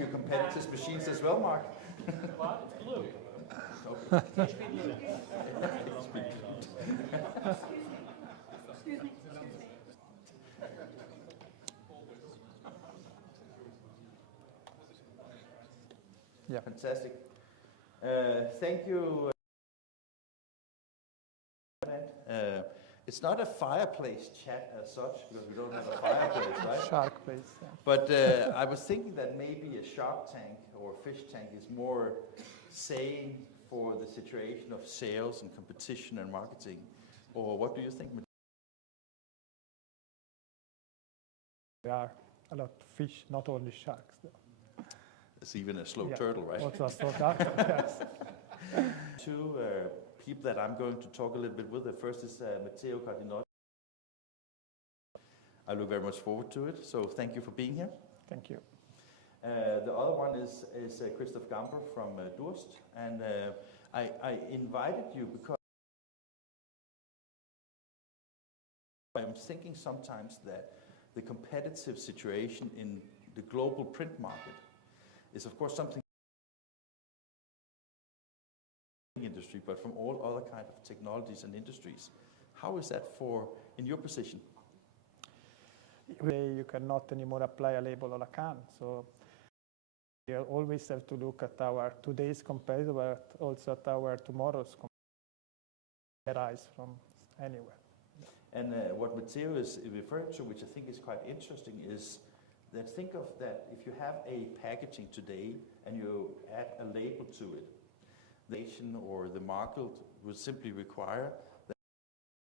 your competitors' machines as well, Mark? What? It's glue. Excuse me. Yeah, fantastic. Thank you. It's not a fireplace chat as such, because we don't have a fireplace, right? Shark place. Yeah. But I was thinking that maybe a shark tank or a fish tank is more saying for the situation of sales and competition and marketing. Or what do you think? There are a lot of fish, not only sharks. Though. It's even a slow turtle, right? Also a slow turtle, yes. Two people that I'm going to talk a little bit with. The first is Matteo Cardinotti. I look very much forward to it, so thank you for being here. Thank you. The other one is Christoph Gamper from Durst, and I invited you because I'm thinking sometimes that the competitive situation in the global print market is of course something industry, but from all other kind of technologies and industries. How is that in your position? You cannot anymore apply a label on a can, so you always have to look at our today's competitor, but also at our tomorrow's competitor, arise from anywhere. And what Matteo is referring to, which I think is quite interesting, is that think of that if you have a packaging today and you add a label to it, the nation or the market will simply require that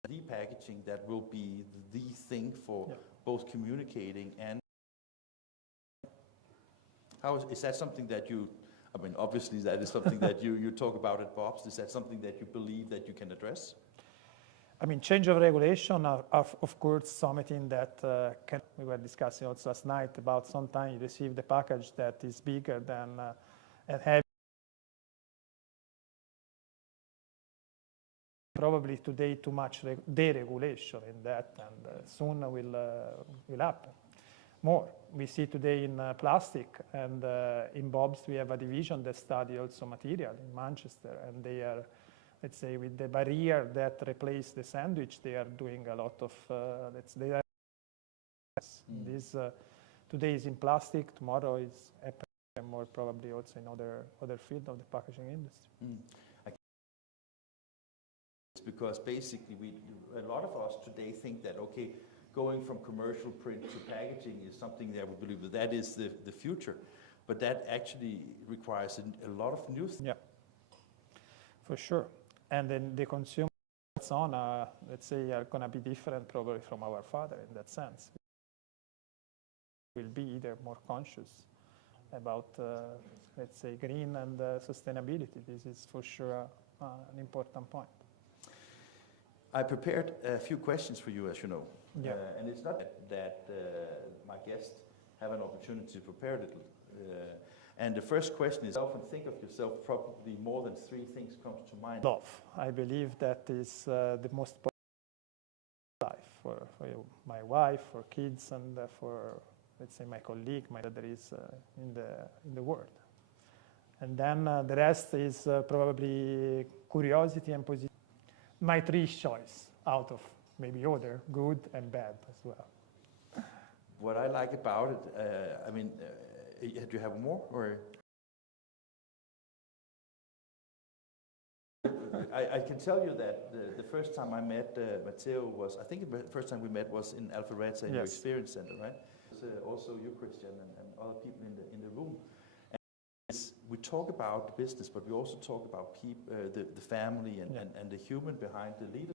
the packaging that will be the thing for both communicating and is that something that you, I mean, obviously that is something that you talk about at Bob's. Is that something that you believe that you can address? I mean, change of regulation are of course something that we were discussing also last night about sometimes you receive the package that is bigger than and heavy. Probably today too much deregulation in that, and soon will happen more. We see today in plastic, and in Bob's we have a division that study also material in Manchester, and they are, let's say, with the barrier that replace the sandwich, they are doing a lot of this today is in plastic, tomorrow is happening more probably also in other field of the packaging industry. Because basically a lot of us today think that, okay, going from commercial print to packaging is something that we believe that is the future, but that actually requires a lot of new things. Yeah, for sure. And then the consumer let's say, are going to be different probably from our father in that sense. Will be either more conscious about, let's say, green and sustainability. This is for sure an important point. I prepared a few questions for you, as you know. Yeah. And it's not that my guests have an opportunity to prepare a little. And the first question is, often think of yourself, probably more than three things comes to mind. Love. I believe that is the most important life for my wife, for kids, and for, let's say, my colleague, my brother is in the world. And then the rest is probably curiosity and positivity. My three choice out of maybe other, good and bad as well. What I like about it, I mean, do you have more? Or I can tell you that the first time I met Matteo was, I think the first time we met was in Alpharetta in your experience center, right? Also you, Christian, and other people in the room. We talk about business, but we also talk about people, the family and the human behind the leader.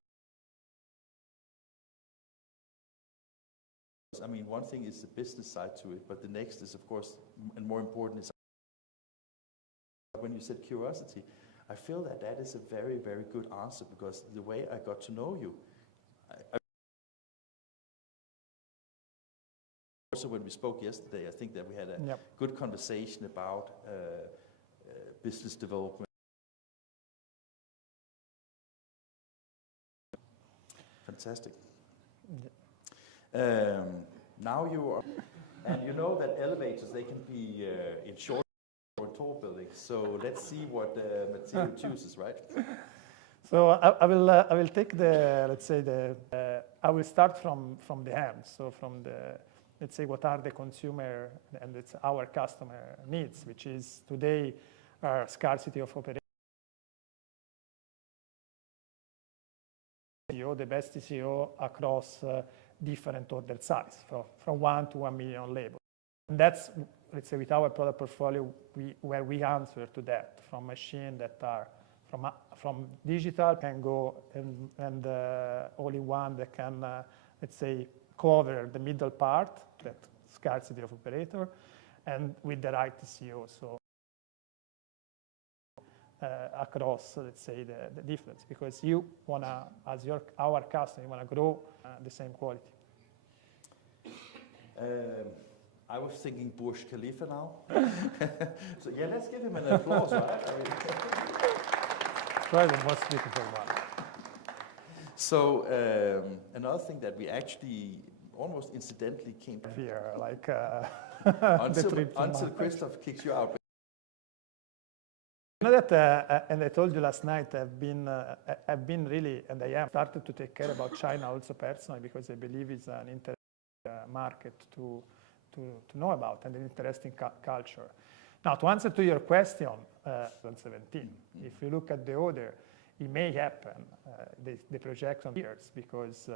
I mean, one thing is the business side to it, but the next is, of course, and more important is when you said curiosity, I feel that is a very, very good answer, because the way I got to know you, also when we spoke yesterday, I think that we had a good conversation about business development. Fantastic. Now you are And you know that elevators, they can be in short or tall buildings. So let's see what Matteo chooses, right? So I will take the, let's say, I will start from the end. So from the, let's say, what are the consumer and it's our customer needs, which is today our scarcity of operation. The best TCO across different order size, from 1 to 1 million labels. And that's, let's say, with our product portfolio, where we answer to that, from machines that are from digital can go and all-in-one that can, let's say, cover the middle part, that scarcity of operator, and with the right TCO. So across, let's say, the difference, because you want to, as our customer, you want to grow the same quality. I was thinking Burj Khalifa now. So yeah, let's give him an applause, right? I mean, Probably the most difficult one. So another thing that we actually almost incidentally came Here, like until Christoph kicks you out. You know that, and I told you last night, I've been really, and I am started to take care about China also personally, because I believe it's an interesting market to know about and an interesting culture. Now, to answer to your question, 2017, if you look at the order, it may happen, the projection years, because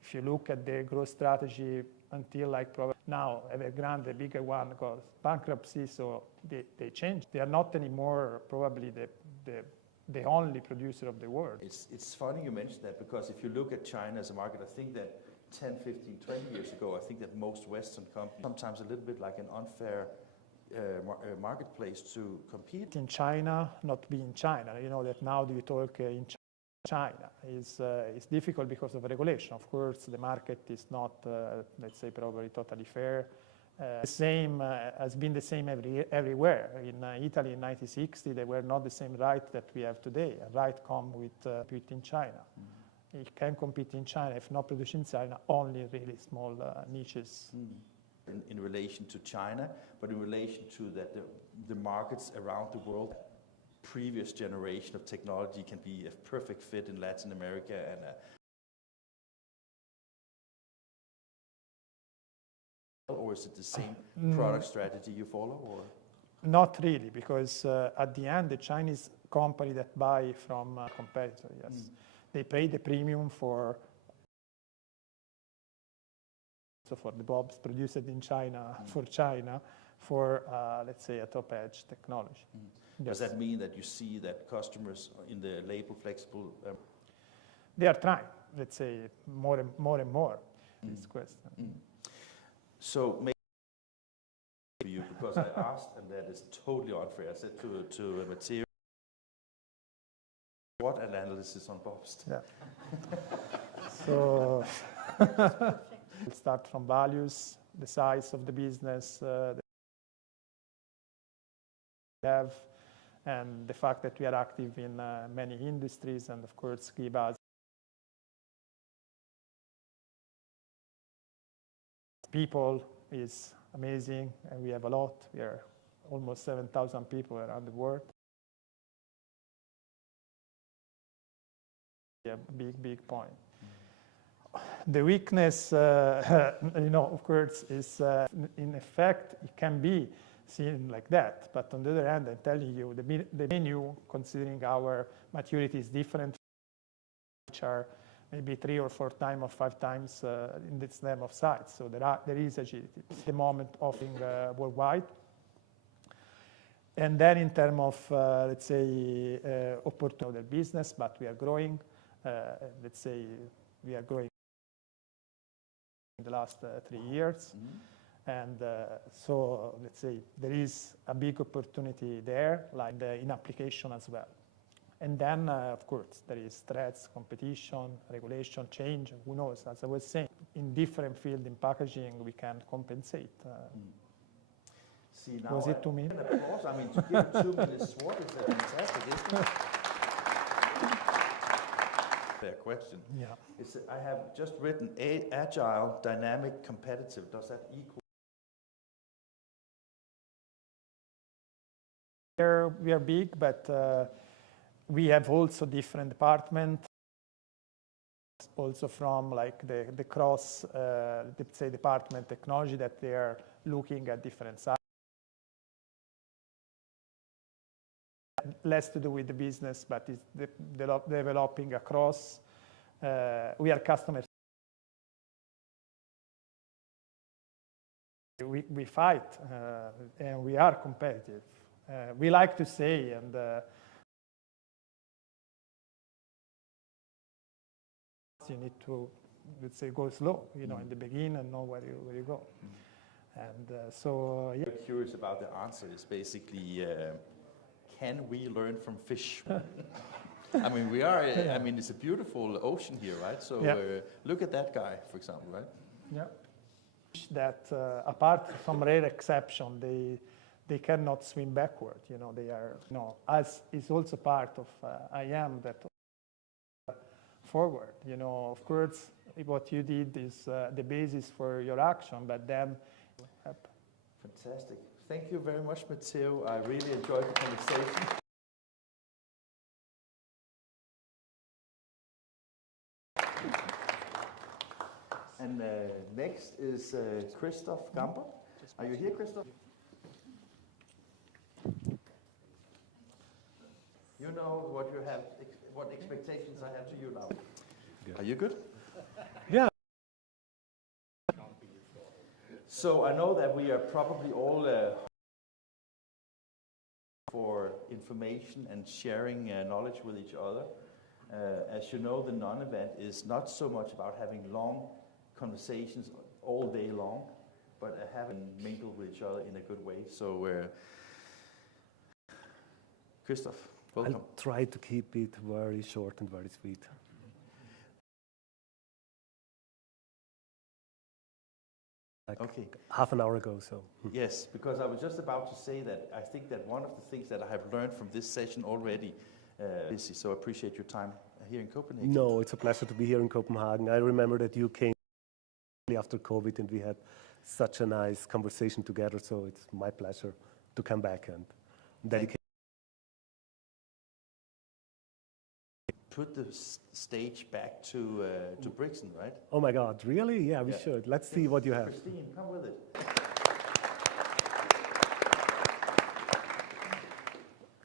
if you look at the growth strategy until like probably now, Evergrande, the bigger one, goes bankruptcy, so they changed. They are not anymore probably the only producer of the world. It's funny you mentioned that, because if you look at China as a market, I think that 10, 15, 20 years ago, I think that most Western companies, sometimes a little bit like an unfair marketplace to compete. In China, not be in China. You know that now we talk in China is difficult because of regulation. Of course, the market is not, let's say, probably totally fair. The same has been the same everywhere. In Italy in 1960, there were not the same rights that we have today. A right come with in China. It can compete in China, if not produced in China, only really small niches. In relation to China, but in relation to that the markets around the world, previous generation of technology can be a perfect fit in Latin America, and or is it the same product strategy you follow? Or not really, because at the end, the Chinese company that buy from a competitor, yes, they pay the premium for the bulbs produced in China, for China, for, let's say, a top-edge technology. Yes. Does that mean that you see that customers in the label flexible? They are trying, let's say, more and more, this question. So maybe for you, because I asked, and that is totally unfair, I said to Matteo, what an analysis on bulbs. Yeah. So we'll start from values, the size of the business we have, and the fact that we are active in many industries, and of course give us people is amazing, and we have a lot. We are almost 7,000 people around the world. Yeah, big point. The weakness, you know, of course, is in effect, it can be seen like that. But on the other hand, I'm telling you, the menu, considering our maturity, is different, which are maybe 3 or 4 times or 5 times in the term of size. So there is agility. At the moment, offering worldwide. And then in terms of, let's say, opportunity of the business, but we are growing. Let's say we are growing in the last 3 years. And so, let's say, there is a big opportunity there, like in application as well. And then, of course, there is threats, competition, regulation, change. Who knows? As I was saying, in different fields in packaging, we can compensate. See, now was it to me? Applause. I mean, to give 2 minutes SWOT is fantastic, isn't it? Fair question. Yeah. I have just written agile, dynamic, competitive. Does that equal are big, but we have also different departments, also from like the cross, let's say, department technology, that they are looking at different sides. Less to do with the business, but it's developing across. We are customers. We fight, and we are competitive. We like to say, and you need to, let's say, go slow, you know, in the beginning, and know where you go. And so, yeah. I'm curious about the answer. Is basically, can we learn from fish? I mean, we are. I mean, it's a beautiful ocean here, right? So look at that guy, for example, right? Yeah. That apart from rare exception, they cannot swim backward. You know, they are. You know, as is also part of IAM that forward. You know, of course, what you did is the basis for your action, but then. Fantastic. Thank you very much, Matteo. I really enjoyed the conversation. And next is Christoph Gamper. Are you here, Christoph? You know what you have, what expectations I have to you now. Are you good? Yeah. So I know that we are probably all for information and sharing knowledge with each other. As you know, the non-event is not so much about having long conversations all day long, but having mingled with each other in a good way. So, Christoph, welcome. I'll try to keep it very short and very sweet. Like half an hour ago, so. Yes, because I was just about to say that I think that one of the things that I have learned from this session already, so I appreciate your time here in Copenhagen. No, it's a pleasure to be here in Copenhagen. I remember that you came after COVID and we had such a nice conversation together, so it's my pleasure to come back and dedicate. Put the stage back to Brixen, right? Oh my God, really? Yeah, we should. Let's see what you have. Christine, come with it.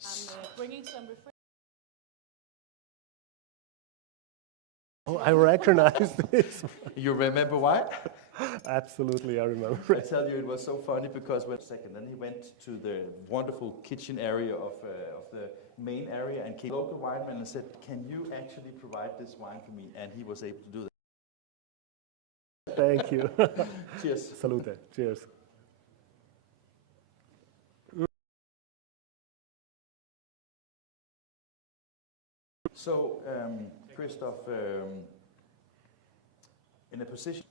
I'm bringing some refreshments. Oh, I recognize this. You remember why? Absolutely, I remember. I tell you, it was so funny because then he went to the wonderful kitchen area of the main area and came to the local wineman and said, "Can you actually provide this wine for me?" And he was able to do that. Thank you. Cheers. Salute. Cheers. So, Christoph, in a position.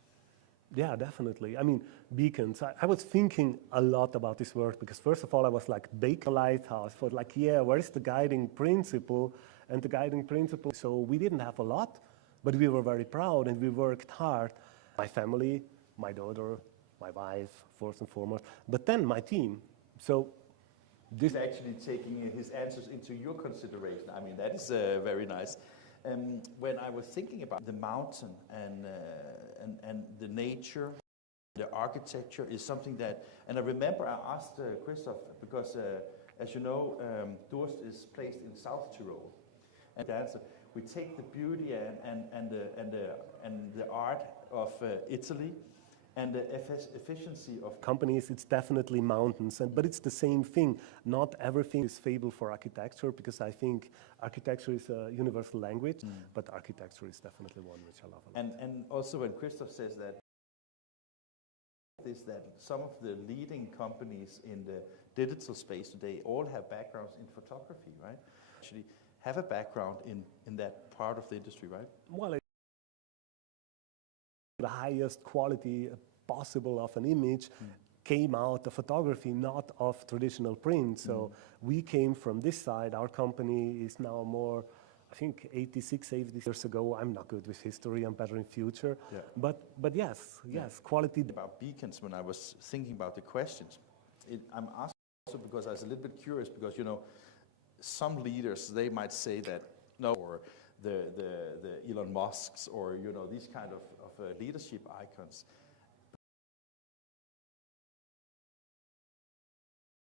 Yeah, definitely. I mean, beacons. I was thinking a lot about this word because first of all, I was like, bake a lighthouse. For like, yeah, where is the guiding principle? And the guiding principle. So we didn't have a lot, but we were very proud and we worked hard. My family, my daughter, my wife, first and foremost, but then my team. So this is actually taking his answers into your consideration. I mean, that is very nice. When I was thinking about the mountain and the nature, the architecture is something that, and I remember I asked Christoph, because as you know, Durst is placed in South Tyrol. And we take the beauty and the art of Italy and the efficiency of companies. It's definitely mountains, but it's the same thing. Not everything is fable for architecture, because I think architecture is a universal language, but architecture is definitely one which I love a lot. And also when Christoph says that, is that some of the leading companies in the digital space today all have backgrounds in photography, right? Actually have a background in that part of the industry, right? Well, the highest quality possible of an image came out of photography, not of traditional print. So we came from this side. Our company is now more, I think 86, 80 years ago. I'm not good with history, I'm better in future. Yeah. But yes, quality. About beacons, when I was thinking about the questions, I'm asking also because I was a little bit curious, because you know, some leaders, they might say that, no, or the Elon Musks, or, you know, these kind of leadership icons.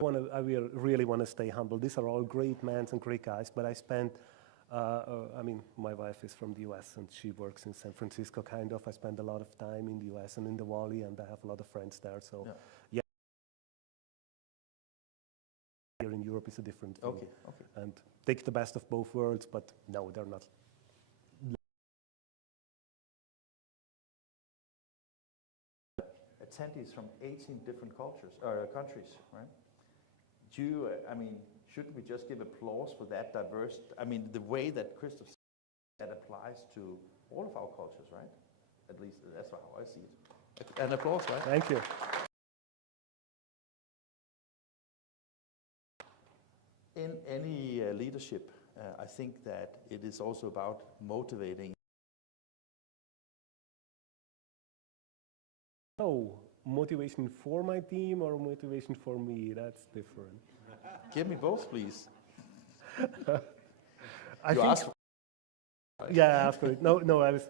I really want to stay humble. These are all great men and great guys, but I spent, I mean, my wife is from the US and she works in San Francisco, kind of. I spend a lot of time in the US and in the Valley, and I have a lot of friends there. So, yeah. Here in Europe is a different thing. Okay, okay. And take the best of both worlds, but no, they're not. Attendees from 18 different cultures, or countries, right? Do you, I mean, shouldn't we just give applause for that diverse, I mean, the way that Christoph said, that applies to all of our cultures, right? At least that's how I see it. An applause, right? Thank you. In any leadership, I think that it is also about motivating. Oh, motivation for my team or motivation for me? That's different. Give me both, please. I think, yeah, ask for it. No, I was,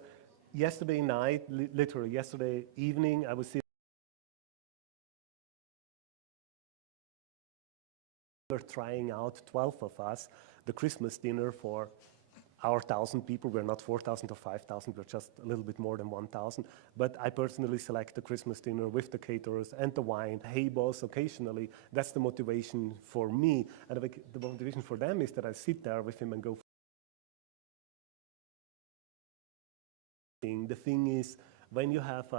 yesterday night, literally yesterday evening, I was sitting. We're trying out, 12 of us, the Christmas dinner for our 1,000 people. We're not 4,000 or 5,000, we're just a little bit more than 1,000. But I personally select the Christmas dinner with the caterers and the wine. Hey boss, occasionally, that's the motivation for me. And the motivation for them is that I sit there with him and go. The thing is, when you have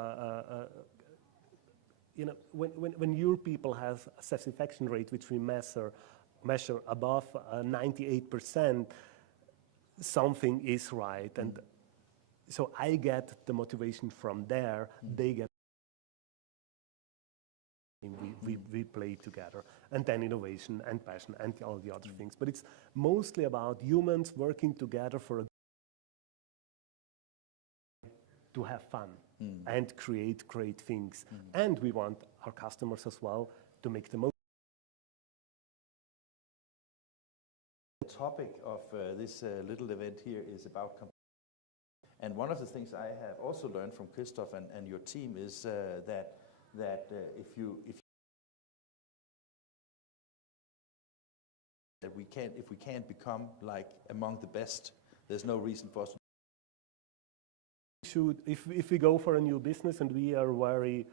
you know, when your people have a satisfaction rate which we measure above 98%, something is right. And so I get the motivation from there, they get, we play together, and then innovation and passion and all the other things. But it's mostly about humans working together to have fun and create great things. And we want our customers as well to make the most. The topic of this little event here is about and one of the things I have also learned from Christoph and your team is that if we can't become like among the best, there's no reason for us to. If we go for a new business and we are a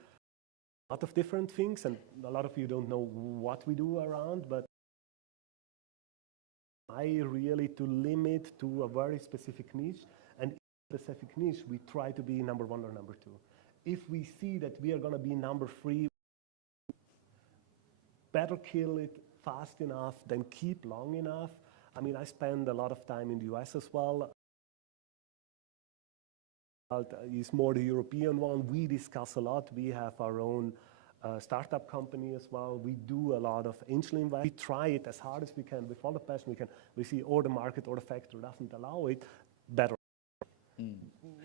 lot of different things, and a lot of you don't know what we do around, but I really to limit to a very specific niche, and in specific niche we try to be number 1 or number 2. If we see that we are going to be number 3, better kill it fast enough than keep long enough. I mean, I spend a lot of time in the US as well. Is more the European one. We discuss a lot. We have our own startup company as well. We do a lot of angel investment. We try it as hard as we can with all the passion we can. We see or the market or the factor doesn't allow it, better.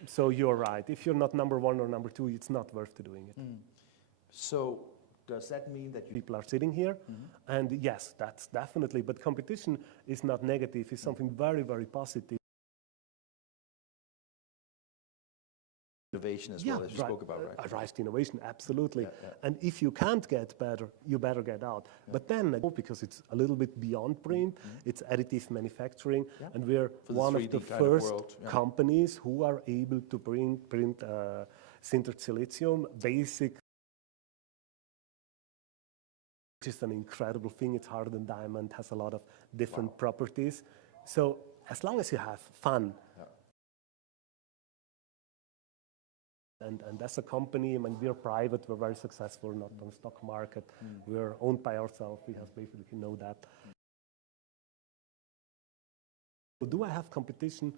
So you're right. If you're not number 1 or number 2, it's not worth doing it. So does that mean that people are sitting here? And yes, that's definitely. But competition is not negative. It's something very, very positive. Innovation as well, as you spoke about, right? Rise to innovation, absolutely. And if you can't get better, you better get out. But then, because it's a little bit beyond print, it's additive manufacturing, and we're one of the first companies who are able to print sintered silicium, basic. Which is an incredible thing. It's harder than diamond, has a lot of different properties. So as long as you have fun. And as a company, I mean, we're private, we're very successful, not on the stock market. We're owned by ourselves, we have basically know that. Do I have competition?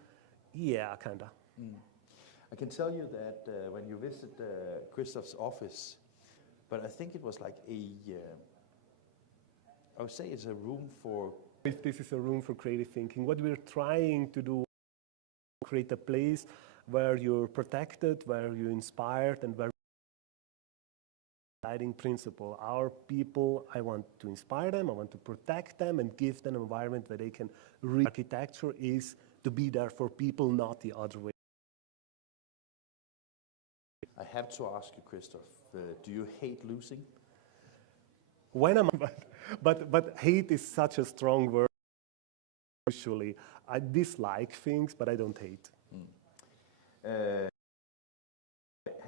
Yeah, kinda. I can tell you that when you visit Christoph's office, but I think it was like I would say it's a room for. If this is a room for creative thinking, what we're trying to do, create a place where you're protected, where you're inspired, and where guiding principle. Our people, I want to inspire them, I want to protect them and give them an environment where they can read. Architecture is to be there for people, not the other way. I have to ask you, Christoph, do you hate losing? When I'm, but hate is such a strong word. Usually, I dislike things, but I don't hate. I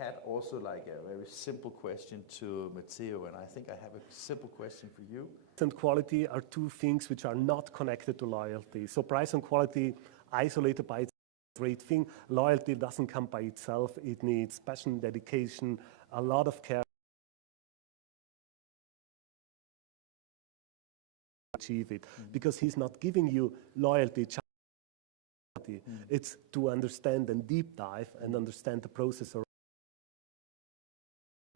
had also like a very simple question to Matteo, and I think I have a simple question for you. Price and quality are two things which are not connected to loyalty. So price and quality, isolated by itself, is a great thing. Loyalty doesn't come by itself. It needs passion, dedication, a lot of care to achieve it. Because he's not giving you loyalty. It's to understand and deep dive and understand the process around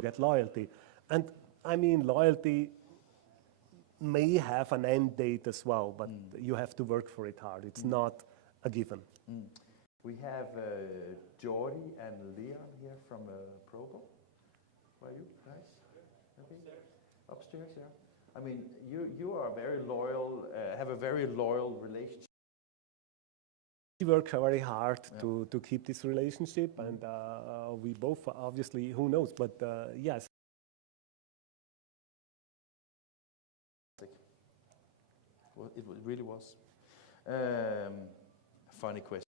get loyalty. And I mean, loyalty may have an end date as well, but you have to work for it hard. It's not a given. We have Jordi and Leon here from Probo. Where are you guys? Okay. Upstairs, yeah. I mean, you are very loyal, have a very loyal relationship. We work very hard to keep this relationship, and we both obviously, who knows, but yes. Well, it really was. Funny question.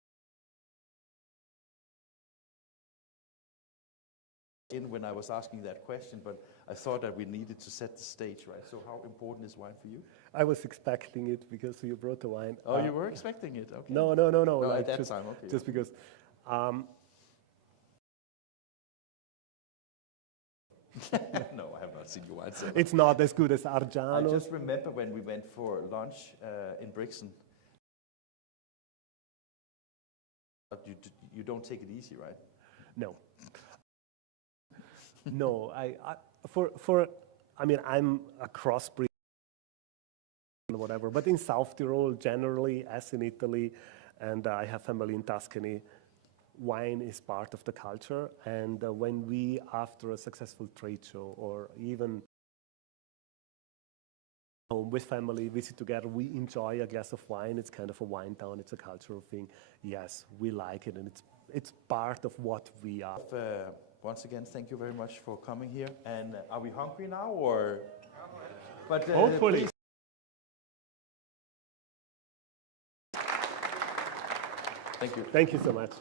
When I was asking that question, but I thought that we needed to set the stage, right? So how important is wine for you? I was expecting it because you brought the wine. Oh, you were expecting it? Okay. No. Like at that just, time, okay. Just because. No, I have not seen your wine. So. It's not as good as I Argiano. just remember when we went for lunch in Brixen. But you don't take it easy, right? No. No, I mean, I'm a crossbreed and whatever, but in South Tyrol, generally, as in Italy, and I have family in Tuscany, wine is part of the culture. And when we, after a successful trade show or even home with family, visit together, we enjoy a glass of wine. It's kind of a wine town. It's a cultural thing. Yes, we like it, and it's part of what we are. Once again, thank you very much for coming here. And are we hungry now, or? But hopefully. Thank you. Thank you so much.